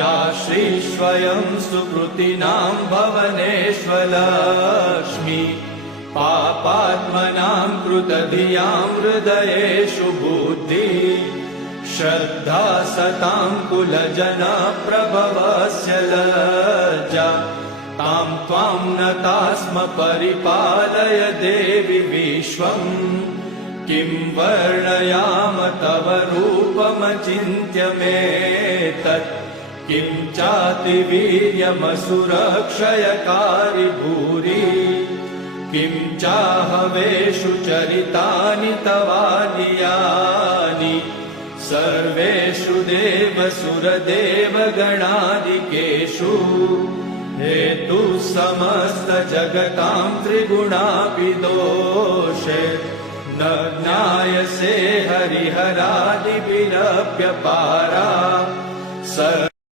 या श्रीस्वयं सुकृतिनां भवनेष्वलक्ष्मी पापात्मनां कृतधियां हृदयेषु बुद्धि श्रद्धा सतां कुलजनप्रभवस्य लज्जा तां त्वां नता स्म परिपालय देवि विश्वम् किं वर्णयाम तव रूपमचिन्त्यमेतत् किं चातिवीर्यमसुरक्षयकारि भूरि किं चाहवेषु चरितानि तवादियानि सर्वेषु देवसुरदेवगणादिकेषु हेतु समस्त जगतां त्रिगुणापि दोषे न ज्ञायसे हरिहरादिभिरप्यपारा।